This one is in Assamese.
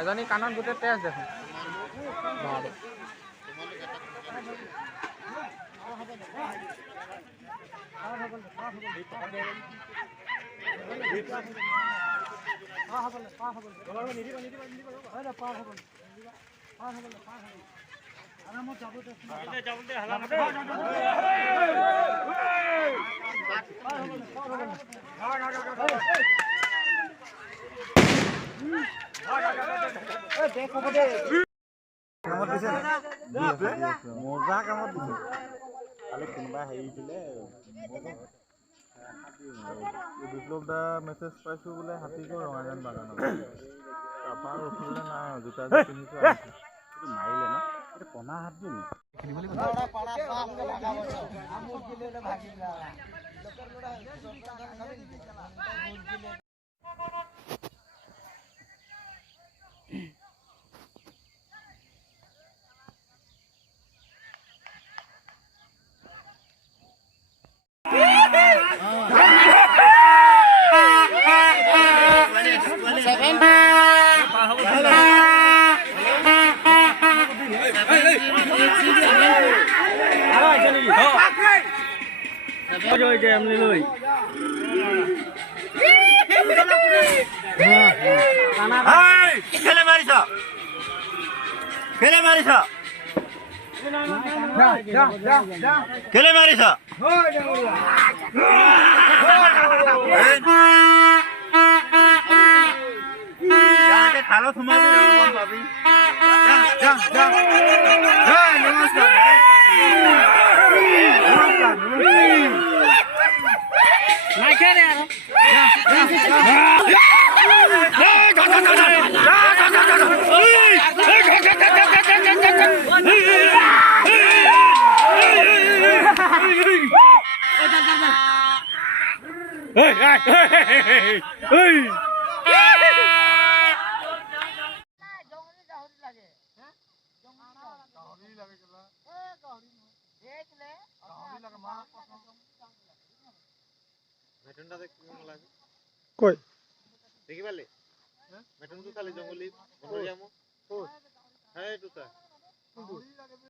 এজনী কাণত গোটেই তেজ দেখোন মজা কামত দিছে খালি কোনোবা হেৰি দিলে বিপ্লৱ দা মেছেজ পাইছোঁ বোলে হাতীকো ৰঙাজান বাগানত তাৰপৰা আৰু উঠিবলৈ নাই জোতা পিন্ধিছোঁ মাৰিলে ন এইটো কণা হাত দিম খেলে মাৰিছ খেলে মাৰিছ খালত সোমাবি পাবি কই দেখি পালি মেটনটো খালি জংগলী বনৰীয়া মোৰ সেইটো